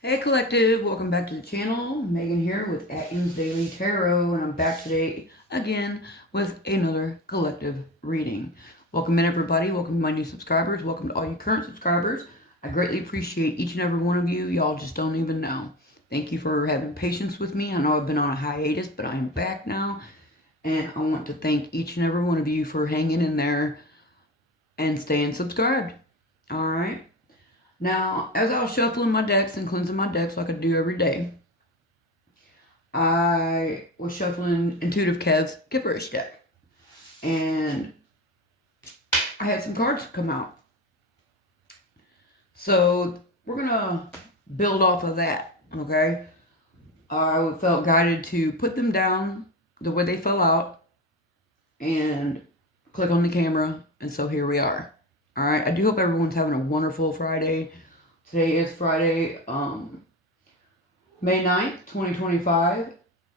Hey Collective, welcome back to the channel. Megan here with Atkins Daily Tarot, and I'm back today again with another collective reading. Welcome in everybody, welcome to my new subscribers, welcome to all you current subscribers. I greatly appreciate each and every one of you. Y'all just don't even know. Thank you for having patience with me. I know I've been on a hiatus, but I am back now, and I want to thank each and every one of you for hanging in there and staying subscribed. Alright. Now, as I was shuffling my decks and cleansing my decks like I do every day, I was shuffling Intuitive Kev's Kipperish deck. And I had some cards come out. So, we're going to build off of that, okay? I felt guided to put them down the way they fell out and click on the camera. And so here we are. All right. I do hope everyone's having a wonderful Friday. Today is Friday, May 9th, 2025.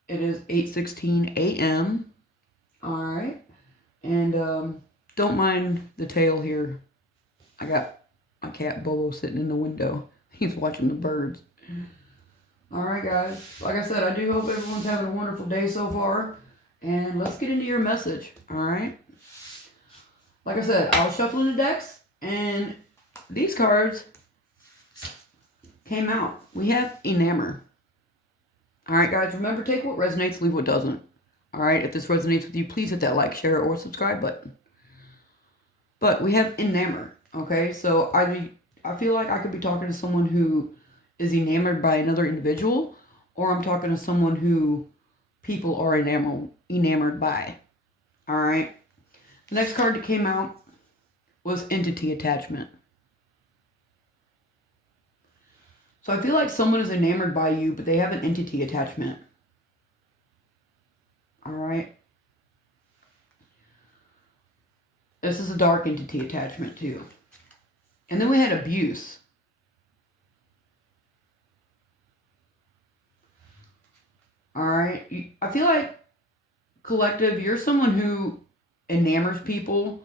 It is 8:16 a.m. All right. And don't mind the tail here. I got my cat Bobo sitting in the window. He's watching the birds. All right, guys. Like I said, I do hope everyone's having a wonderful day so far. And let's get into your message. All right. Like I said, I was shuffling the decks, and these cards came out. We have Enamor. All right, guys, remember, take what resonates, leave what doesn't. All right, if this resonates with you, please hit that like, share, or subscribe button. But we have Enamor, okay? So I feel like I could be talking to someone who is enamored by another individual, or I'm talking to someone who people are enamored by. All right? The next card that came out was Entity Attachment. So I feel like someone is enamored by you, but they have an entity attachment. All right? This is a dark entity attachment too. And then we had abuse. All right? I feel like, Collective, you're someone who enamors people,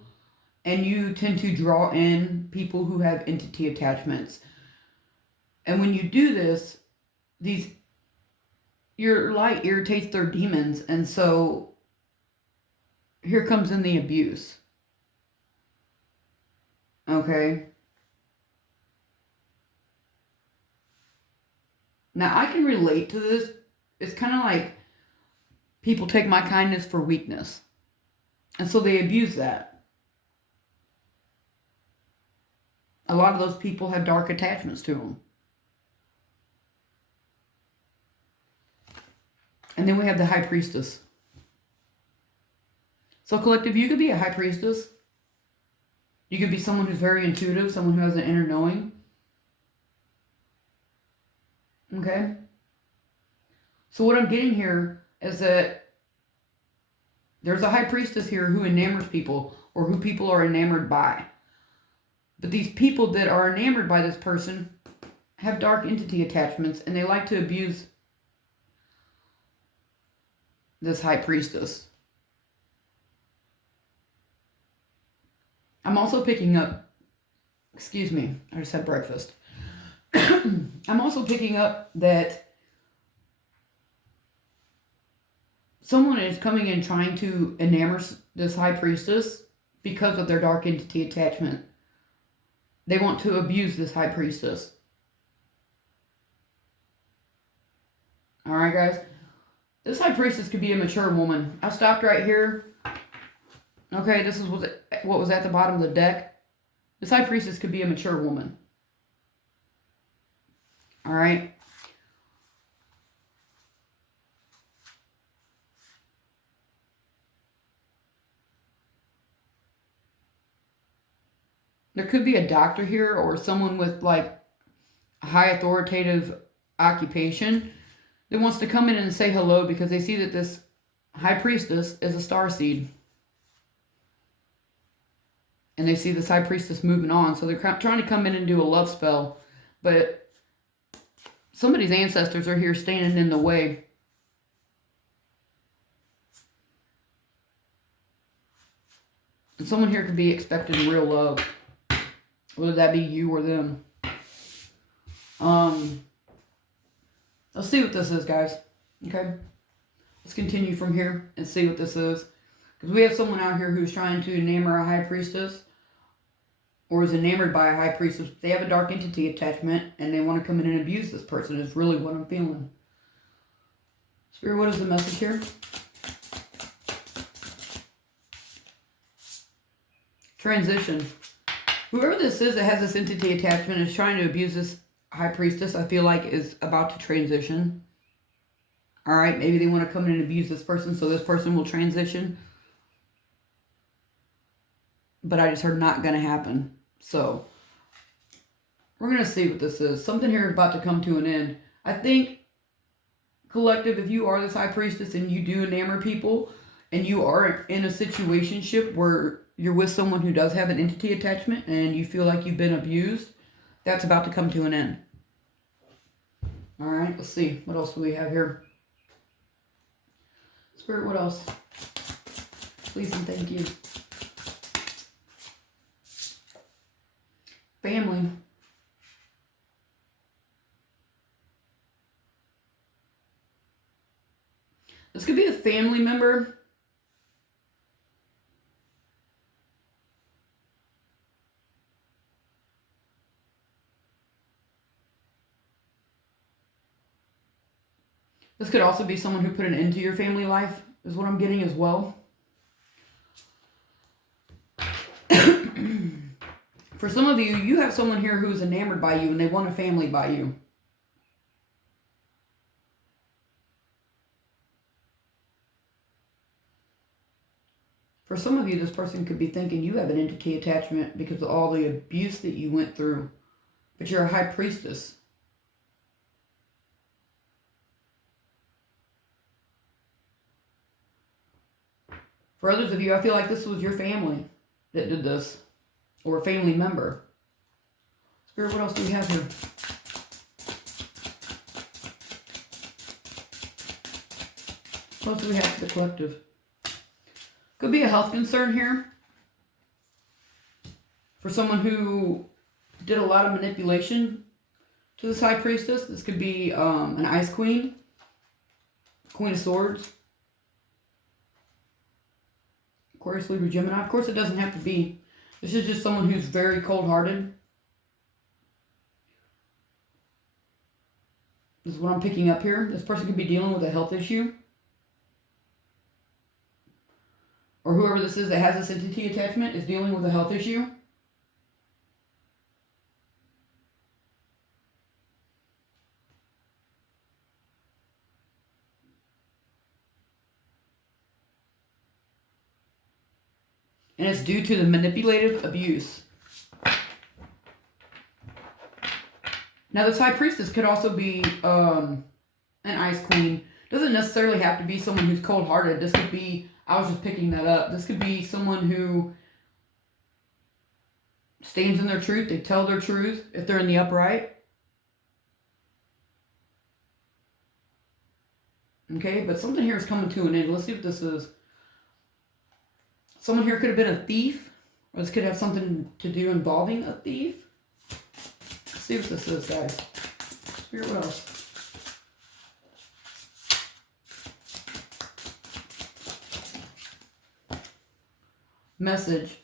and you tend to draw in people who have entity attachments. And when you do this, your light irritates their demons, and so here comes in the abuse. Okay? Now, I can relate to this. It's kind of like people take my kindness for weakness, and so they abuse that. A lot of those people have dark attachments to them. And then we have the High Priestess. So, Collective, you could be a High Priestess. You could be someone who's very intuitive, someone who has an inner knowing. Okay? So what I'm getting here is that there's a High Priestess here who enamors people, or who people are enamored by. But these people that are enamored by this person have dark entity attachments, and they like to abuse this High Priestess. I'm also picking up, excuse me, I just had breakfast. I'm also picking up that someone is coming in trying to enamor this High Priestess because of their dark entity attachment. They want to abuse this High Priestess. All right, guys. This High Priestess could be a mature woman. I stopped right here. Okay, this is what was at the bottom of the deck. This High Priestess could be a mature woman. All right. There could be a doctor here, or someone with like a high authoritative occupation that wants to come in and say hello because they see that this High Priestess is a starseed. And they see this High Priestess moving on, so they're trying to come in and do a love spell. But somebody's ancestors are here standing in the way. And someone here could be expecting real love, whether that be you or them. Let's see what this is, guys. Okay? Let's continue from here and see what this is. Because we have someone out here who's trying to enamor a high priestess, or is enamored by a high priestess. They have a dark entity attachment, and they want to come in and abuse this person, is really what I'm feeling. Spirit, what is the message here? Transition. Whoever this is that has this entity attachment is trying to abuse this high priestess, I feel like is about to transition. Alright, maybe they want to come in and abuse this person, so this person will transition. But I just heard not going to happen. So, we're going to see what this is. Something here is about to come to an end. I think, collective, if you are this high priestess and you do enamor people, and you are in a situationship where you're with someone who does have an entity attachment and you feel like you've been abused, that's about to come to an end. Alright, let's see. What else do we have here? Spirit, what else? Please and thank you. Family. This could be a family member. This could also be someone who put an end to your family life, is what I'm getting as well. For some of you, you have someone here who's enamored by you and they want a family by you. For some of you, this person could be thinking you have an entity attachment because of all the abuse that you went through. But you're a high priestess. For others of you, I feel like this was your family that did this. Or a family member. Spirit, what else do we have here? What else do we have for the collective? Could be a health concern here. For someone who did a lot of manipulation to this high priestess. This could be an ice queen. Queen of Swords. Aquarius, Libra, Gemini. Of course, it doesn't have to be. This is just someone who's very cold-hearted. This is what I'm picking up here. This person could be dealing with a health issue. Or whoever this is that has this entity attachment is dealing with a health issue. And it's due to the manipulative abuse. Now, this high priestess could also be an ice queen. Doesn't necessarily have to be someone who's cold-hearted. This could be, I was just picking that up. This could be someone who stands in their truth. They tell their truth if they're in the upright. Okay, but something here is coming to an end. Let's see what this is. Someone here could have been a thief, or this could have something to do involving a thief. Let's see what this is, guys. Spirit, what else? Message.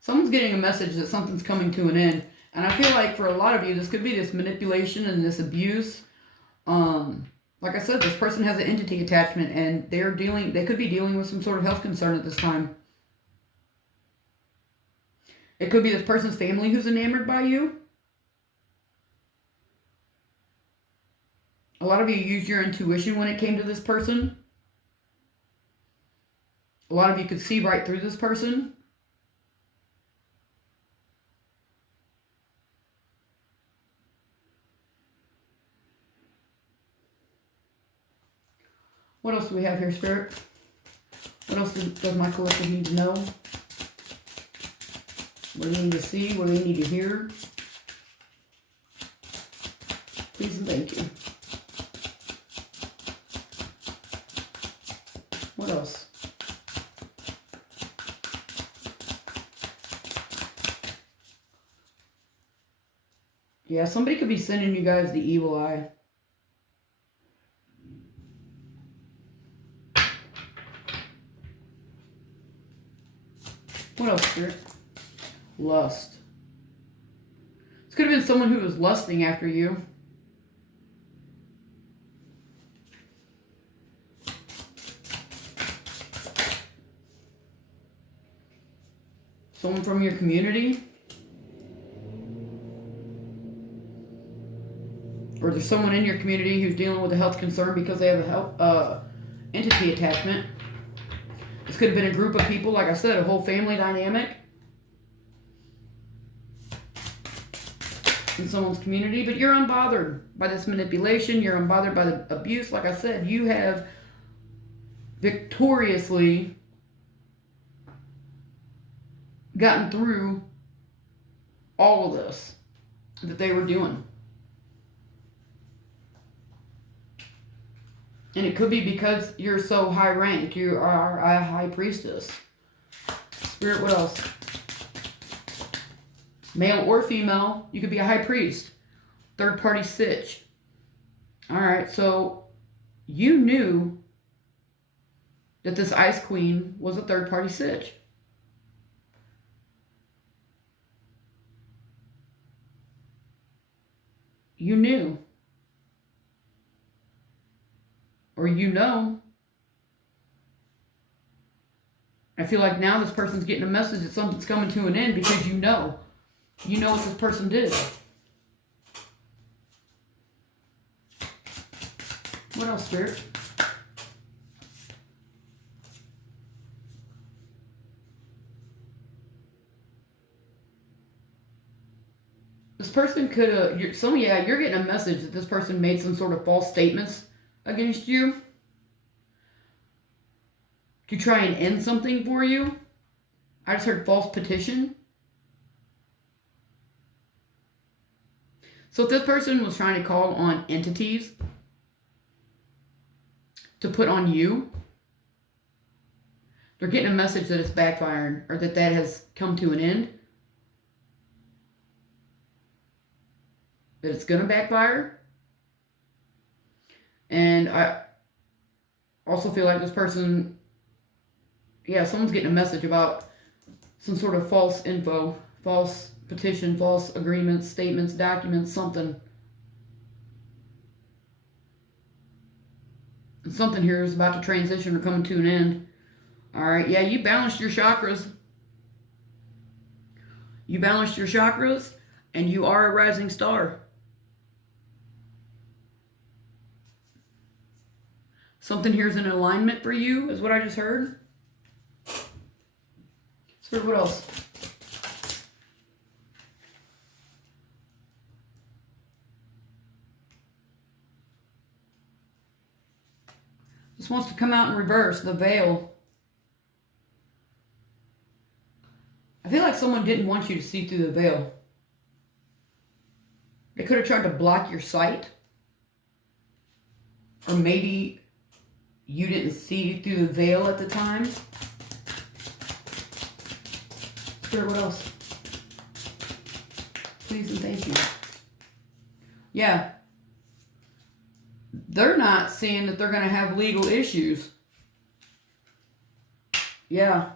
Someone's getting a message that something's coming to an end. And I feel like for a lot of you, this could be this manipulation and this abuse. Like I said, this person has an entity attachment and they could be dealing with some sort of health concern at this time. It could be this person's family who's enamored by you. A lot of you used your intuition when it came to this person. A lot of you could see right through this person. What else do we have here, Spirit? What else does my collective need to know? What do they need to see? What do they need to hear? Please and thank you. What else? Yeah, somebody could be sending you guys the evil eye. What else, Spirit? Lust. This could have been someone who was lusting after you. Someone from your community. Or there's someone in your community who's dealing with a health concern because they have a health entity attachment. This could have been a group of people, like I said, a whole family dynamic in someone's community. But you're unbothered by this manipulation. You're unbothered by the abuse. Like I said, you have victoriously gotten through all of this that they were doing. And it could be because you're so high ranked. You are a high priestess. Spirit, what else? Male or female, you could be a high priest. Third party sitch. Alright, so you knew that this Ice Queen was a third party sitch. You knew. Or you know. I feel like now this person's getting a message that something's coming to an end because you know. You know what this person did. What else, Spirit? This person could have, you're getting a message that this person made some sort of false statements against you to try and end something for you. I just heard false petition. So if this person was trying to call on entities to put on you, they're getting a message that it's backfiring or that has come to an end. That it's going to backfire. And I also feel like this person, someone's getting a message about some sort of false info, false petition, false agreements, statements, documents, something. And something here is about to transition or come to an end. Alright, you balanced your chakras. You balanced your chakras, and you are a rising star. Something here is in alignment for you, is what I just heard. So what else? This wants to come out in reverse, the veil. I feel like someone didn't want you to see through the veil. They could have tried to block your sight. Or maybe you didn't see through the veil at the time. Sure, what else? Please and thank you. Yeah. They're not seeing that they're going to have legal issues. Yeah.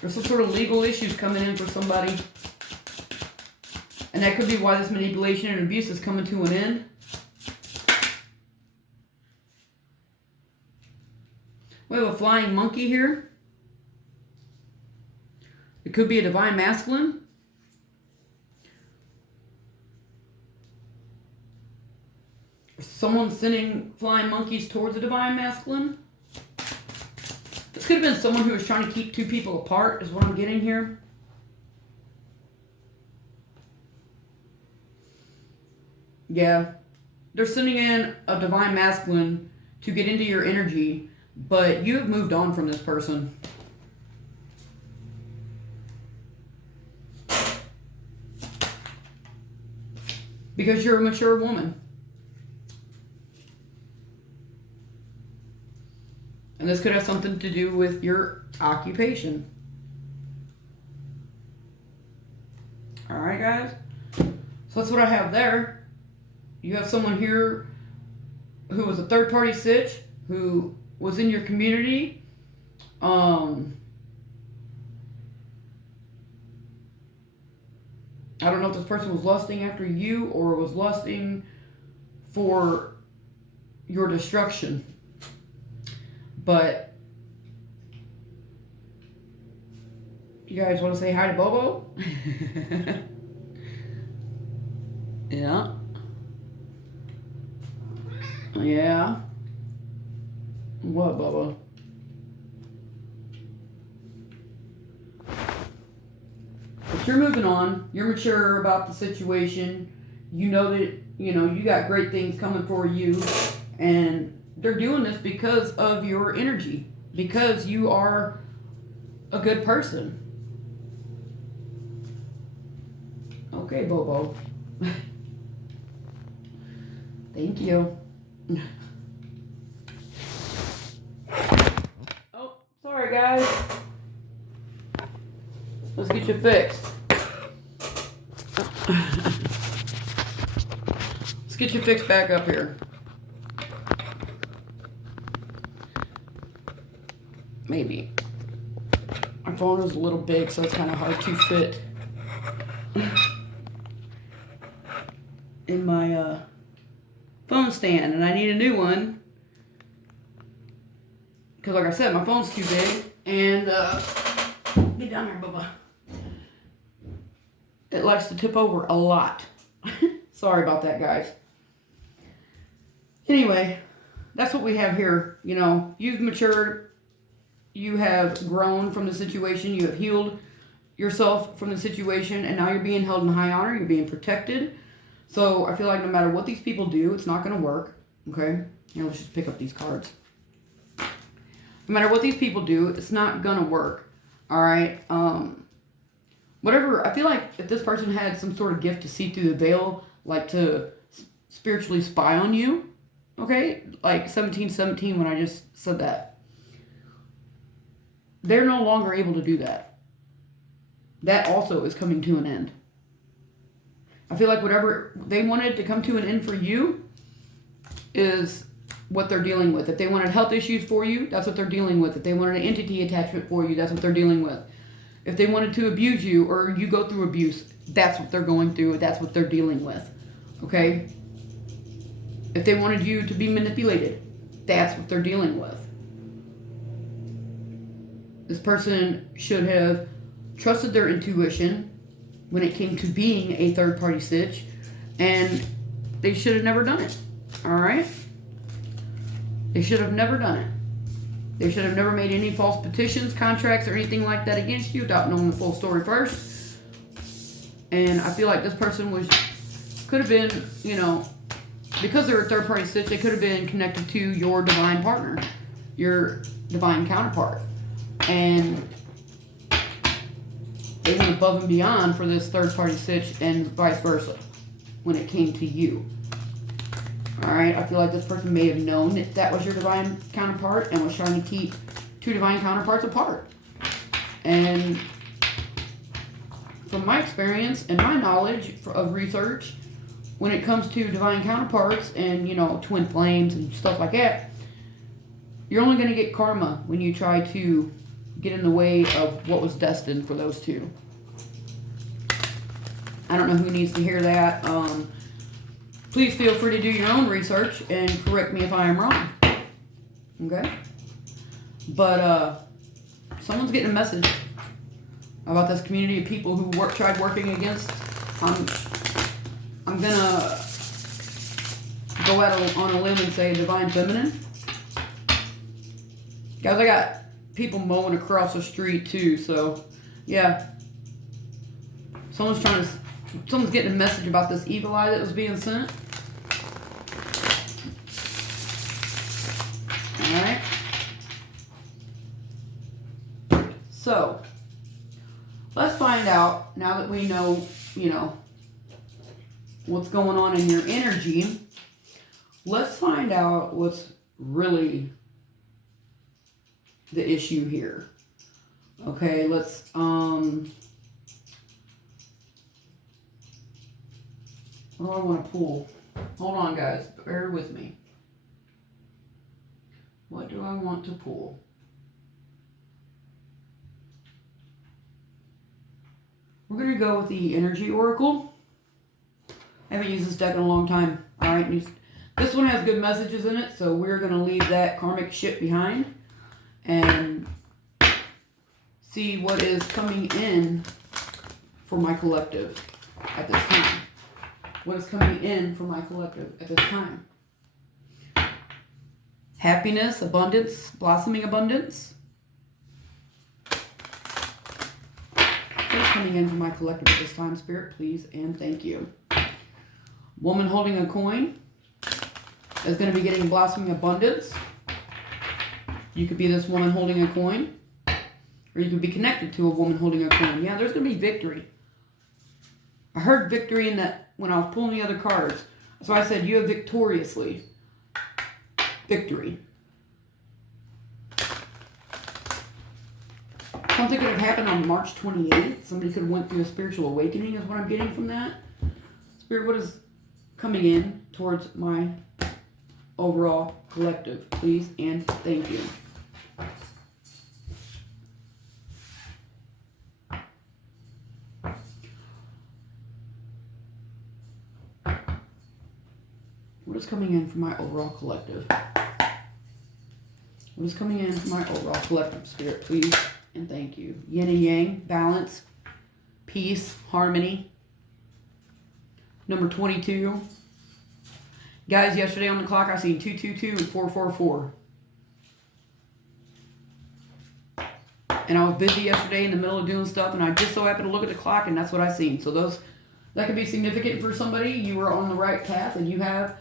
There's some sort of legal issues coming in for somebody. And that could be why this manipulation and abuse is coming to an end. We have a flying monkey here. It could be a divine masculine. Someone sending flying monkeys towards a divine masculine. This could have been someone who was trying to keep two people apart, is what I'm getting here. Yeah. They're sending in a divine masculine to get into your energy, but you have moved on from this person. Because you're a mature woman. And this could have something to do with your occupation. Alright, guys. So that's what I have there. You have someone here who was a third-party sitch, who was in your community, I don't know if this person was lusting after you or was lusting for your destruction. But you guys want to say hi to Bobo? Yeah. Yeah. What, Bobo? But you're moving on. You're mature about the situation. You know that, you got great things coming for you. And they're doing this because of your energy. Because you are a good person. Okay, Bobo. Thank you. Oh, sorry, guys. Let's get you fixed. Let's get you fixed back up here. Maybe. My phone is a little big, so it's kind of hard to fit in my phone stand, and I need a new one. Because like I said, my phone's too big, and get down here, Bubba. It likes to tip over a lot. Sorry about that, guys. Anyway, that's what we have here. You've matured. You have grown from the situation. You have healed yourself from the situation, and now you're being held in high honor. You're being protected. So I feel like no matter what these people do, it's not going to work. Okay? Here, let's just pick up these cards. No matter what these people do, it's not going to work. All right? Whatever, I feel like if this person had some sort of gift to see through the veil, like to spiritually spy on you, okay? Like 1717 when I just said that. They're no longer able to do that. That also is coming to an end. I feel like whatever they wanted to come to an end for you is what they're dealing with. If they wanted health issues for you, that's what they're dealing with. If they wanted an entity attachment for you, that's what they're dealing with. If they wanted to abuse you or you go through abuse, that's what they're going through. That's what they're dealing with. Okay? If they wanted you to be manipulated, that's what they're dealing with. This person should have trusted their intuition when it came to being a third-party sitch, and they should have never done it. All right? They should have never done it. They should have never made any false petitions, contracts, or anything like that against you without knowing the full story first. And I feel like this person could have been, because they're a third-party sitch, they could have been connected to your divine partner, your divine counterpart. And they went above and beyond for this third-party sitch and vice versa when it came to you. Alright, I feel like this person may have known that was your divine counterpart and was trying to keep two divine counterparts apart. And from my experience and my knowledge of research, when it comes to divine counterparts and, twin flames and stuff like that, you're only going to get karma when you try to get in the way of what was destined for those two. I don't know who needs to hear that. Please feel free to do your own research and correct me if I am wrong. Okay? But someone's getting a message about this community of people who tried working against. I'm gonna go out on a limb and say divine feminine. Guys, I got people mowing across the street too, so yeah. Someone's getting a message about this evil eye that was being sent. Alright. So, let's find out, now that we know, what's going on in your energy, let's find out what's really the issue here. Okay, let's, what do I want to pull? Hold on, guys. Bear with me. What do I want to pull? We're going to go with the Energy Oracle. I haven't used this deck in a long time. Alright, this one has good messages in it, so we're going to leave that karmic shit behind and see what is coming in for my collective at this time. What is coming in for my collective at this time? Happiness, abundance, blossoming abundance. What is coming in for my collective at this time, Spirit, please and thank you. Woman holding a coin is going to be getting blossoming abundance. You could be this woman holding a coin, or you could be connected to a woman holding a coin. Yeah, there's going to be victory. I heard victory in that when I was pulling the other cards. So I said, you have victoriously. Victory. Something could have happened on March 28th. Somebody could have went through a spiritual awakening is what I'm getting from that. Spirit, what is coming in towards my overall collective, please and thank you. What is coming in for my overall collective? What is coming in for my overall collective, Spirit, please and thank you. Yin and yang, balance, peace, harmony. Number 22. Guys, yesterday on the clock I seen 222 and 444. And I was busy yesterday in the middle of doing stuff, and I just so happened to look at the clock, and that's what I seen. So that could be significant for somebody. You were on the right path, and you have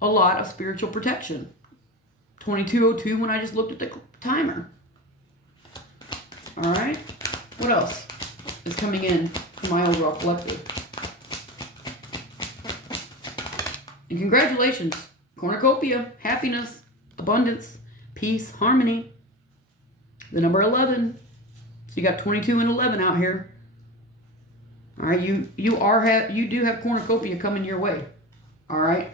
a lot of spiritual protection. 2202 when I just looked at the timer. All right. What else is coming in for my overall collective? And congratulations. Cornucopia, happiness, abundance, peace, harmony. The number 11. So you got 22 and 11 out here. All right. You do have cornucopia coming your way. All right.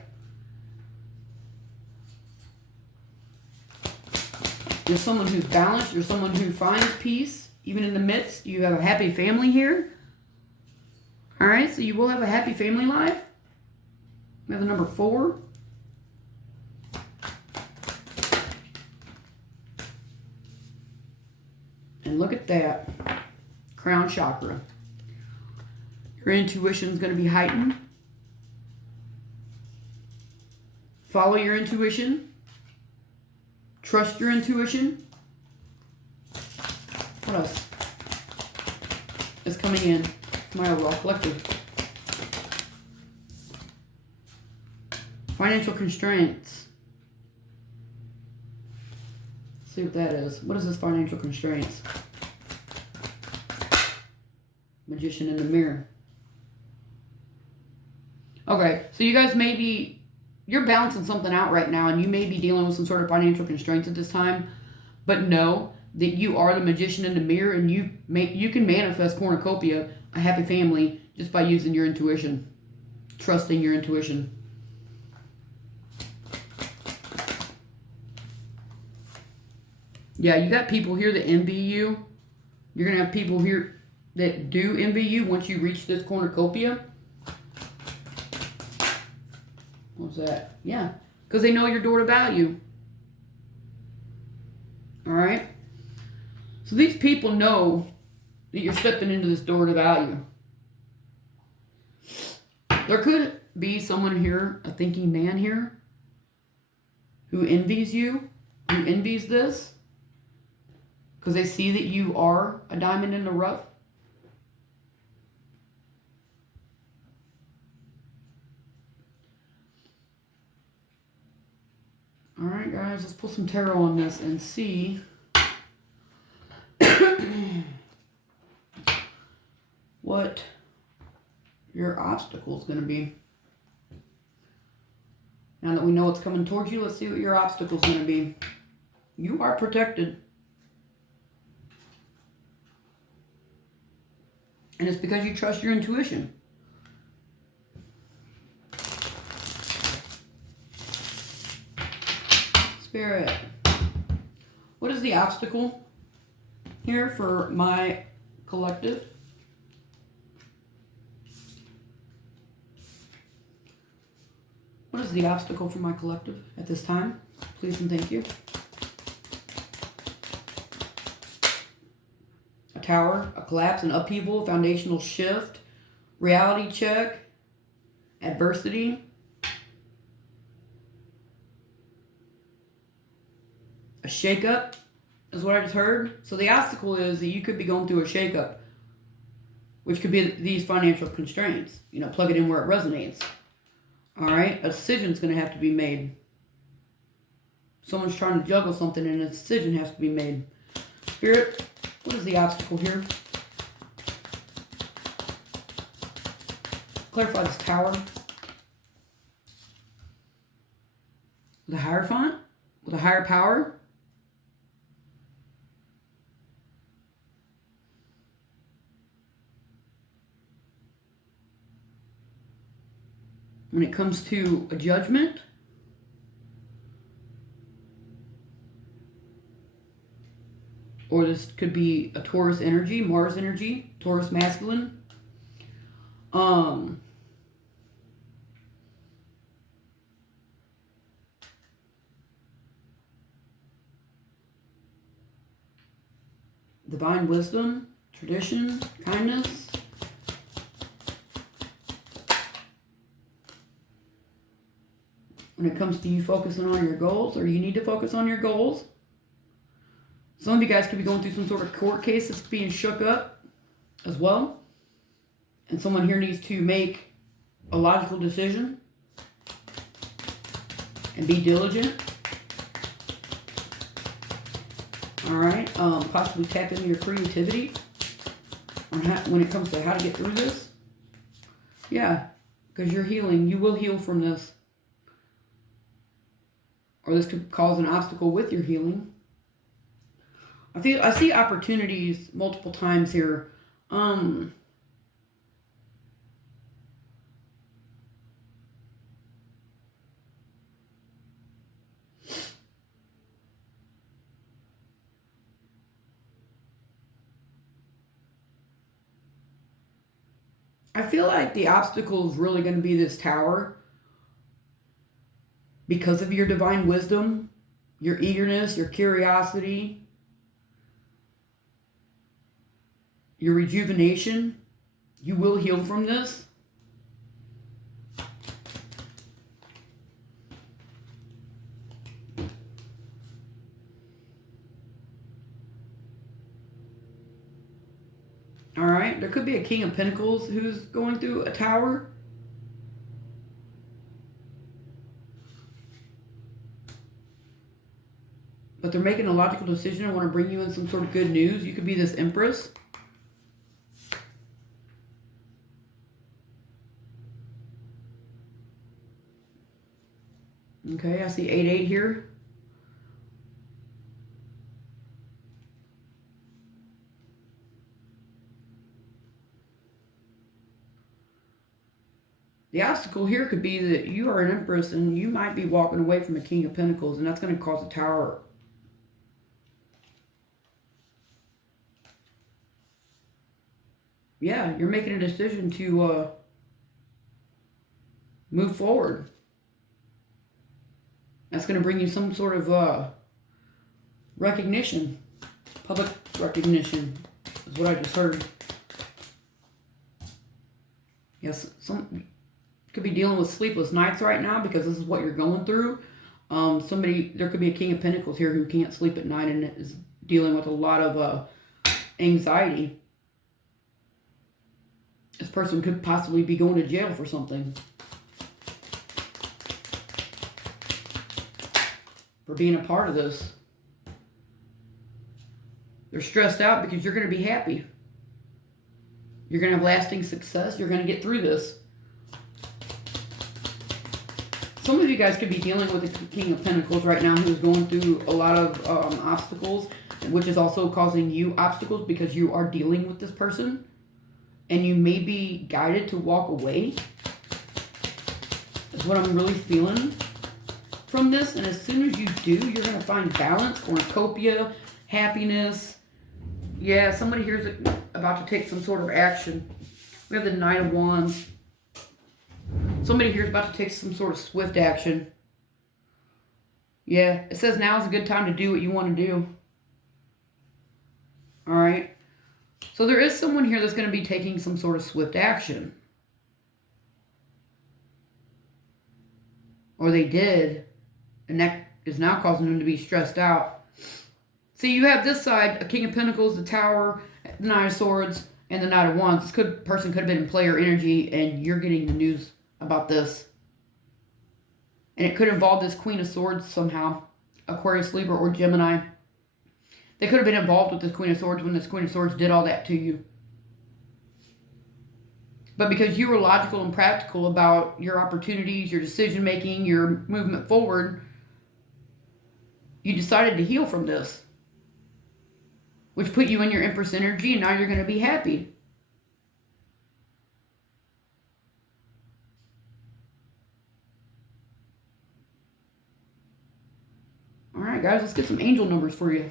You're someone who's balanced. You're someone who finds peace, even in the midst. You have a happy family here. All right, so you will have a happy family life. We have the number 4. And look at that. Crown chakra. Your intuition is going to be heightened. Follow your intuition. Trust your intuition. What else is coming in to my overall collective? Financial constraints. Let's see what that is. What is this financial constraints? Magician in the mirror. Okay, so you guys may be... You're balancing something out right now, and you may be dealing with some sort of financial constraints at this time, but know that you are the magician in the mirror, and you can manifest cornucopia, a happy family, just by using your intuition, trusting your intuition. Yeah, you got people here that envy you. You're going to have people here that do envy you once you reach this cornucopia. What's that? Yeah, because they know your door to value. All right? So these people know that you're stepping into this door to value. There could be someone here, a thinking man here, who envies you, who envies this, because they see that you are a diamond in the rough. All right, guys, let's pull some tarot on this and see what your obstacle is going to be. Now that we know what's coming towards you, let's see what your obstacle is going to be. You are protected. And it's because you trust your intuition. Spirit, what is the obstacle here for my collective? the obstacle for my collective at this time? Please and thank you. A tower, a collapse, an upheaval, foundational shift, reality check, adversity, a shakeup is what I just heard. So the obstacle is that you could be going through a shakeup, which could be these financial constraints. You know, plug it in where it resonates. All right, a decision's going to have to be made. Someone's trying to juggle something and a decision has to be made. Spirit, what is the obstacle here? Clarify this tower. The Hierophant with a higher power. When it comes to a judgment, or this could be a Taurus energy, Mars energy, Taurus masculine. Divine wisdom, tradition, kindness. When it comes to you focusing on your goals, or you need to focus on your goals. Some of you guys could be going through some sort of court case that's being shook up as well. And someone here needs to make a logical decision and be diligent. All right, possibly tap into your creativity on when it comes to how to get through this. Yeah, because you're healing. You will heal from this. Or this could cause an obstacle with your healing. I see opportunities multiple times here. I feel like the obstacle is really going to be this tower. Because of your divine wisdom, your eagerness, your curiosity, your rejuvenation, you will heal from this. All right, there could be a King of Pentacles who's going through a tower. But they're making a logical decision. I want to bring you in some sort of good news. You could be this Empress. Okay, I see 8-8 here. The obstacle here could be that you are an Empress and you might be walking away from a King of Pentacles, and that's going to cause a tower. Yeah, you're making a decision to move forward. That's going to bring you some sort of recognition, public recognition, is what I just heard. Yes, some could be dealing with sleepless nights right now because this is what you're going through. There could be a King of Pentacles here who can't sleep at night and is dealing with a lot of anxiety. This person could possibly be going to jail for something. For being a part of this. They're stressed out because you're going to be happy. You're going to have lasting success. You're going to get through this. Some of you guys could be dealing with the King of Pentacles right now who's going through a lot of obstacles, which is also causing you obstacles because you are dealing with this person. And you may be guided to walk away. That's what I'm really feeling from this. And as soon as you do, you're going to find balance, cornucopia, happiness. Yeah, somebody here is about to take some sort of action. We have the Knight of Wands. Somebody here is about to take some sort of swift action. Yeah, it says now is a good time to do what you want to do. All right. So there is someone here that's going to be taking some sort of swift action. Or they did. And that is now causing them to be stressed out. See, you have this side, a King of Pentacles, the Tower, the Nine of Swords, and the Knight of Wands. This person could have been in player energy, and you're getting the news about this. And it could involve this Queen of Swords somehow. Aquarius, Libra, or Gemini. They could have been involved with this Queen of Swords when this Queen of Swords did all that to you. But because you were logical and practical about your opportunities, your decision making, your movement forward, you decided to heal from this. Which put you in your Empress energy, and now you're going to be happy. All right, guys, let's get some angel numbers for you.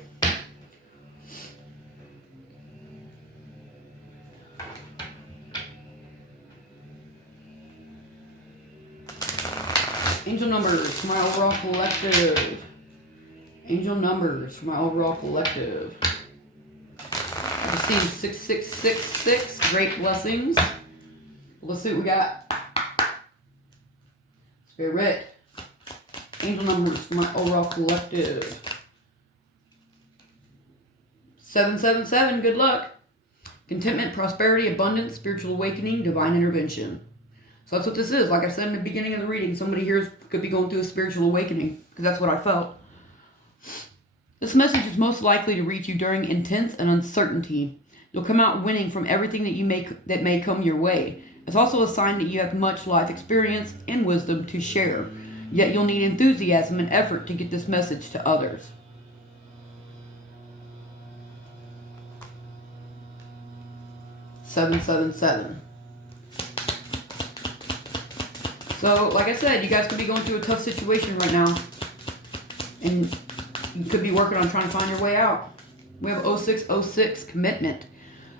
Angel numbers for my overall collective. Angel numbers for my overall collective. I see 6666. Great blessings. Let's see what we got. Spirit. Angel numbers for my overall collective. 777. Good luck. Contentment, prosperity, abundance, spiritual awakening, divine intervention. So that's what this is. Like I said in the beginning of the reading, somebody here could be going through a spiritual awakening, because that's what I felt. This message is most likely to reach you during intense and uncertainty. You'll come out winning from everything that may come your way. It's also a sign that you have much life experience and wisdom to share. Yet you'll need enthusiasm and effort to get this message to others. $777. So, like I said, you guys could be going through a tough situation right now. And you could be working on trying to find your way out. We have 0606, commitment.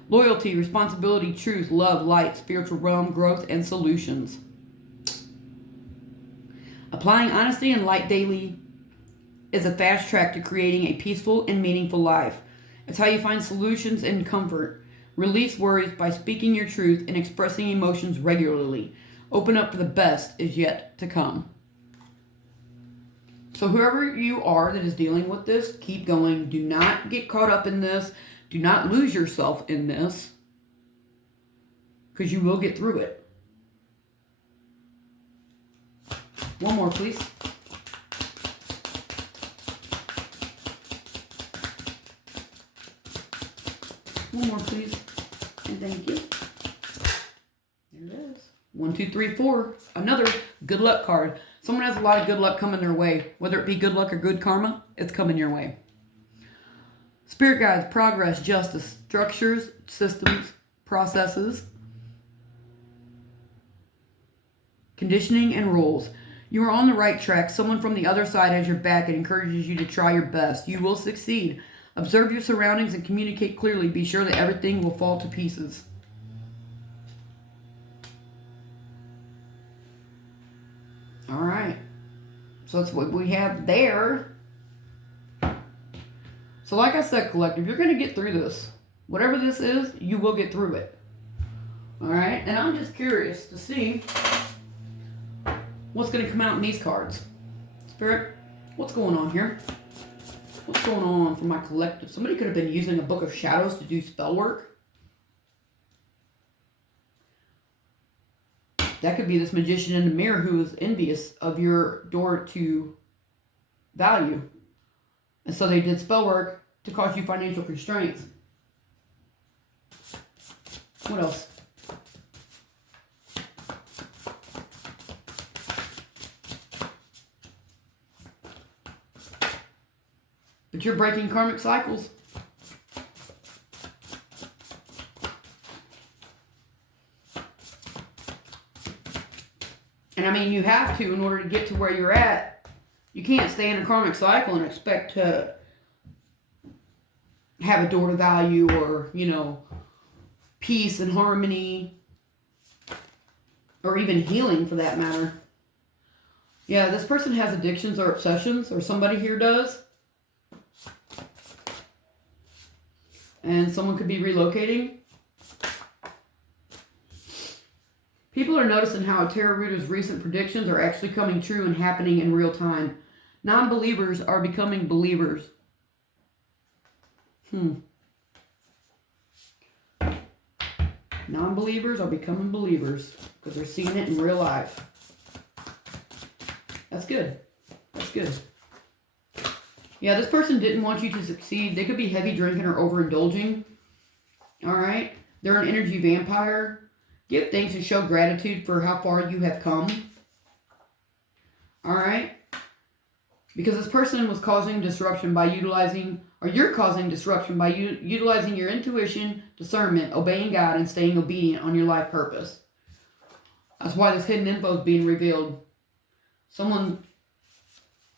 Loyalty, responsibility, truth, love, light, spiritual realm, growth, and solutions. Applying honesty and light daily is a fast track to creating a peaceful and meaningful life. It's how you find solutions and comfort. Release worries by speaking your truth and expressing emotions regularly. Open up for the best is yet to come. So whoever you are that is dealing with this, keep going. Do not get caught up in this. Do not lose yourself in this. Because you will get through it. One more, please. One more, please. And thank you. There it is. 1, 2, 3, 4. Another good luck card. Someone has a lot of good luck coming their way. Whether it be good luck or good karma, it's coming your way. Spirit guides, progress, justice, structures, systems, processes, conditioning, and rules. You are on the right track. Someone from the other side has your back and encourages you to try your best. You will succeed. Observe your surroundings and communicate clearly. Be sure that everything will fall to pieces. All right. So that's what we have there. So like I said, collective, you're going to get through this. Whatever this is, you will get through it. All right. And I'm just curious to see what's going to come out in these cards. Spirit, what's going on here? What's going on for my collective? Somebody could have been using a book of shadows to do spell work. That could be this magician in the mirror who is envious of your door to value. And so they did spell work to cause you financial constraints. What else? But you're breaking karmic cycles. And I mean, you have to in order to get to where you're at. You can't stay in a karmic cycle and expect to have a door to value or, peace and harmony. or even healing for that matter. Yeah, this person has addictions or obsessions, or somebody here does. And someone could be relocating. People are noticing how a tarot reader's recent predictions are actually coming true and happening in real time. Non-believers are becoming believers. Non-believers are becoming believers because they're seeing it in real life. That's good. That's good. Yeah, this person didn't want you to succeed. They could be heavy drinking or overindulging. All right? They're an energy vampire. Give thanks and show gratitude for how far you have come. All right? Because this person was causing disruption by utilizing, or you're causing disruption by utilizing your intuition, discernment, obeying God, and staying obedient on your life purpose. That's why this hidden info is being revealed. Someone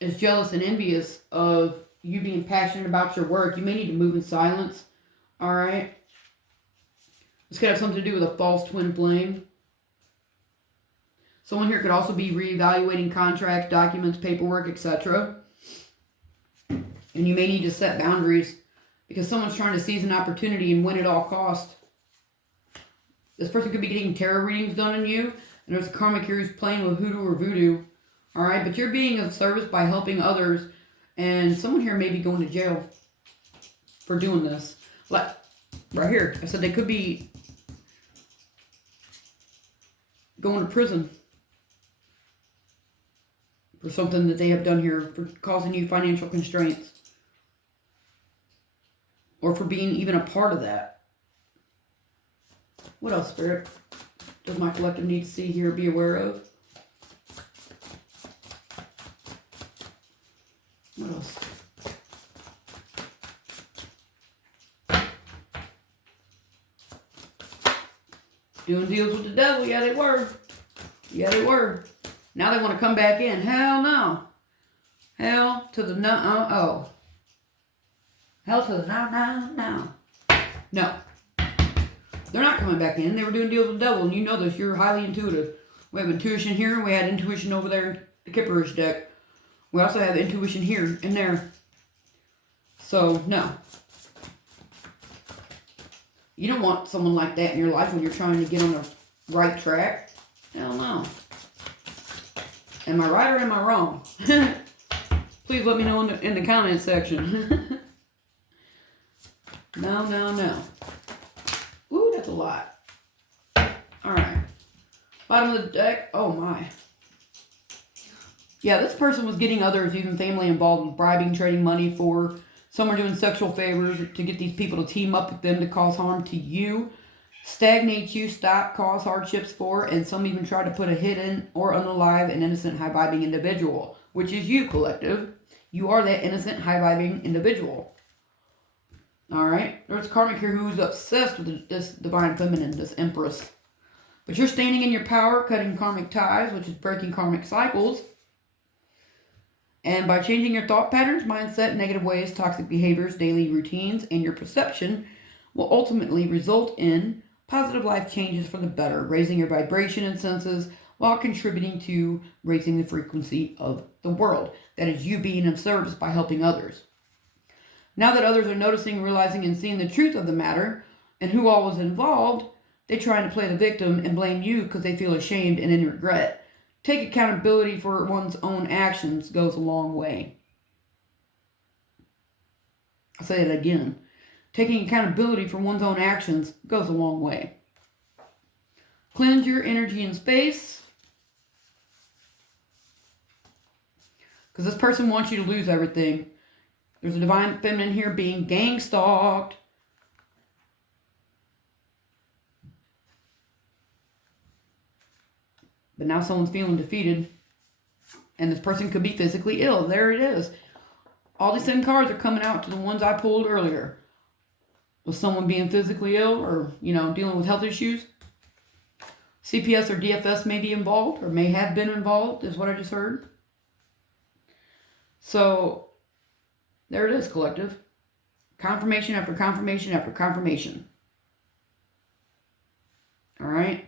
is jealous and envious of you being passionate about your work. You may need to move in silence. All right? This could have something to do with a false twin flame. Someone here could also be reevaluating contracts, documents, paperwork, etc. And you may need to set boundaries because someone's trying to seize an opportunity and win at all costs. This person could be getting tarot readings done on you, and there's a karmic here who's playing with hoodoo or voodoo. All right, but you're being of service by helping others, and someone here may be going to jail for doing this. Like right here, I said they could be going to prison for something that they have done here, for causing you financial constraints, or for being even a part of that. What else, Spirit, does my collective need to see here, be aware of? What else? Doing deals with the devil. Yeah, they were. Yeah, they were. Now they want to come back in. Hell no. Hell to the no. Oh. Hell to the no. No. They're not coming back in. They were doing deals with the devil, and you know this. You're highly intuitive. We have intuition here. We had intuition over there in the Kipperish deck. We also have intuition here and there. So, no. You don't want someone like that in your life when you're trying to get on the right track. Hell no. Am I right or am I wrong? Please let me know in the comment section. No. Ooh, that's a lot. Alright. Bottom of the deck. Oh my. Yeah, this person was getting others, even family, involved in bribing, trading money for. Some are doing sexual favors to get these people to team up with them to cause harm to you, stagnate you, stop, cause hardships for, and some even try to put a hidden or unalive an innocent, high-vibing individual, which is you, collective. You are that innocent, high-vibing individual. Alright? There's a karmic here who's obsessed with this divine feminine, this empress. But you're standing in your power, cutting karmic ties, which is breaking karmic cycles. And by changing your thought patterns, mindset, negative ways, toxic behaviors, daily routines, and your perception will ultimately result in positive life changes for the better, raising your vibration and senses while contributing to raising the frequency of the world. That is you being of service by helping others. Now that others are noticing, realizing, and seeing the truth of the matter and who all was involved, they're trying to play the victim and blame you because they feel ashamed and in regret. Take accountability for one's own actions goes a long way. I'll say it again. Taking accountability for one's own actions goes a long way. Cleanse your energy and space. Because this person wants you to lose everything. There's a divine feminine here being gang stalked. But now someone's feeling defeated. And this person could be physically ill. There it is. All these 10 cards are coming out to the ones I pulled earlier. With someone being physically ill or, dealing with health issues. CPS or DFS may be involved or may have been involved, is what I just heard. So, there it is, collective. Confirmation after confirmation after confirmation. All right?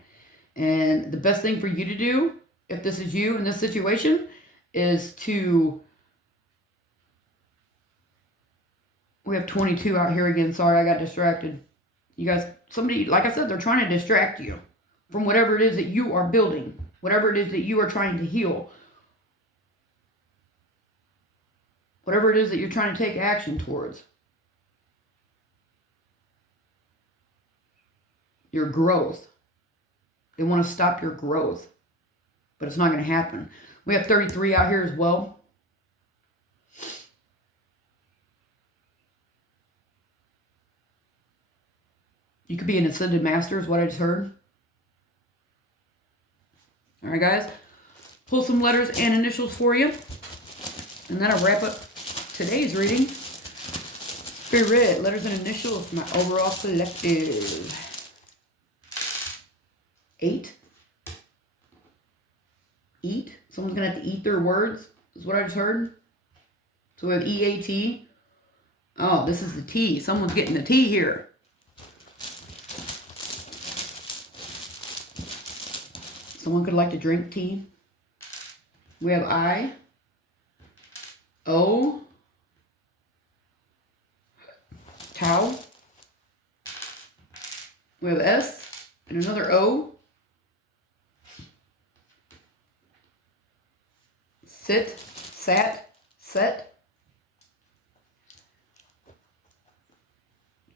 And the best thing for you to do, if this is you in this situation, is to... We have 22 out here again. Sorry, I got distracted. You guys, somebody, like I said, they're trying to distract you from whatever it is that you are building, whatever it is that you are trying to heal, whatever it is that you're trying to take action towards. Your growth. They want to stop your growth, but it's not going to happen. We have 33 out here as well. You could be an ascended master is what I just heard. All right, guys. Pull some letters and initials for you. And that'll wrap up today's reading. Spirit, letters and initials, my overall collective. 8. Eat. Someone's going to have to eat their words, is what I just heard. So we have EAT. Oh, this is the T. Someone's getting the T here. Someone could like to drink tea. We have I. O. Tau. We have S and another O. Sit, sat, set.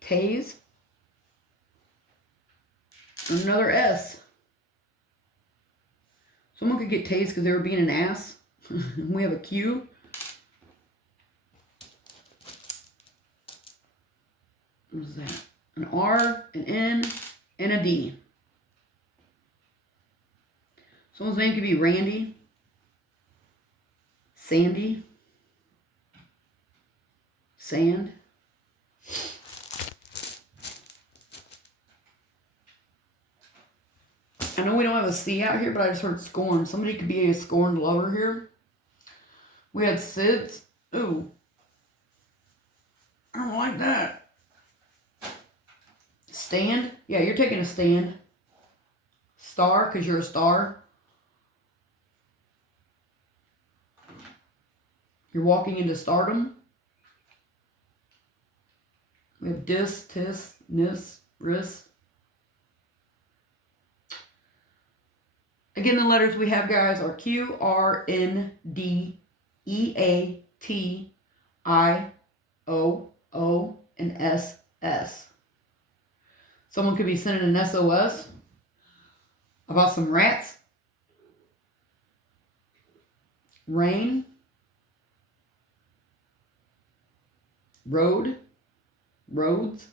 Tase. And another S. Someone could get tased because they were being an ass. We have a Q. What is that? An R, an N, and a D. Someone's name could be Randy, Sandy, Sand. I know we don't have a C out here, but I just heard scorn. Somebody could be a scorned lover here. We had SIDS. Ooh. I don't like that. Stand. Yeah, you're taking a stand. Star, because you're a star. You're walking into stardom. We have dis, tis, nis, ris. Again, the letters we have, guys, are Q, R, N, D, E, A, T, I, O, O, and S, S. Someone could be sending an SOS about some rats. Rain. Road. Roads.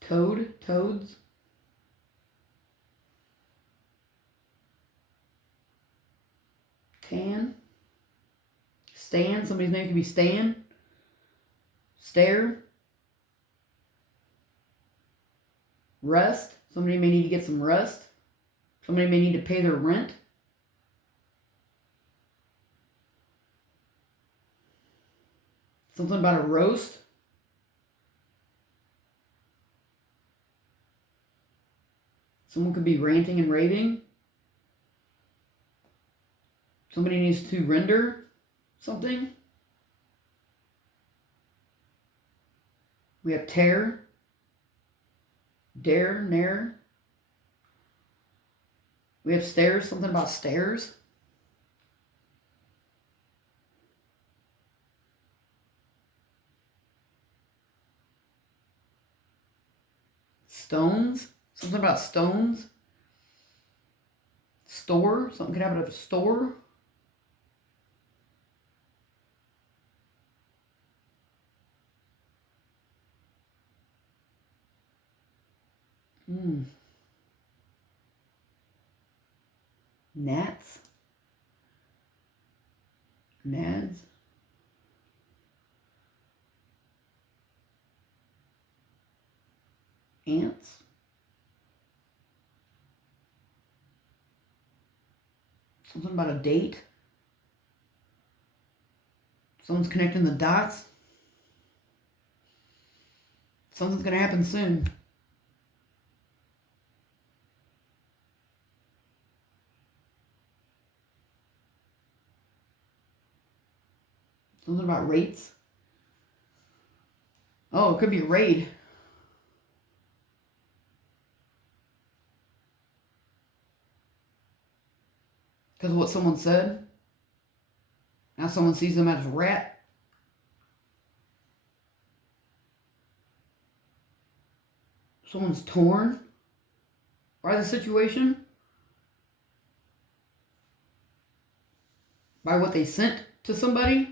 Toad. Toads. Tan. Stan. Somebody's name could be Stan. Stare. Rest. Somebody may need to get some rest. Somebody may need to pay their rent. Something about a roast. Someone could be ranting and raving. Somebody needs to render something. We have tear. Dare, nair. We have stairs, something about stairs. Stones, something about stones. Store, something could happen at a store. Gnats. Nads. Ants. Something about a date. Someone's connecting the dots. Something's going to happen soon. Something about rates. Oh, it could be a raid. Because of what someone said. Now someone sees them as a rat. Someone's torn by the situation. By what they sent to somebody.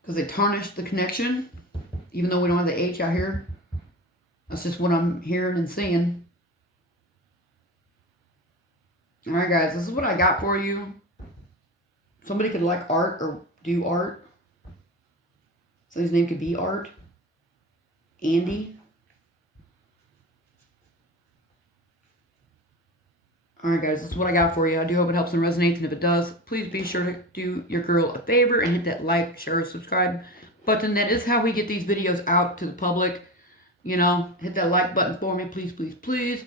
Because they tarnished the connection. Even though we don't have the H out here. That's just what I'm hearing and seeing. Alright guys, this is what I got for you. Somebody could like art or do art. So his name could be Art. Andy. Alright guys, this is what I got for you. I do hope it helps and resonates, and if it does, please be sure to do your girl a favor and hit that like, share, subscribe button. That is how we get these videos out to the public. You know, hit that like button for me, please, please, please.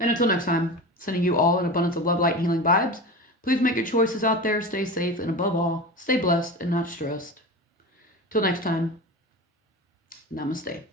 And until next time, sending you all an abundance of love, light, and healing vibes. Please make your choices out there, stay safe, and above all, stay blessed and not stressed. Till next time, namaste.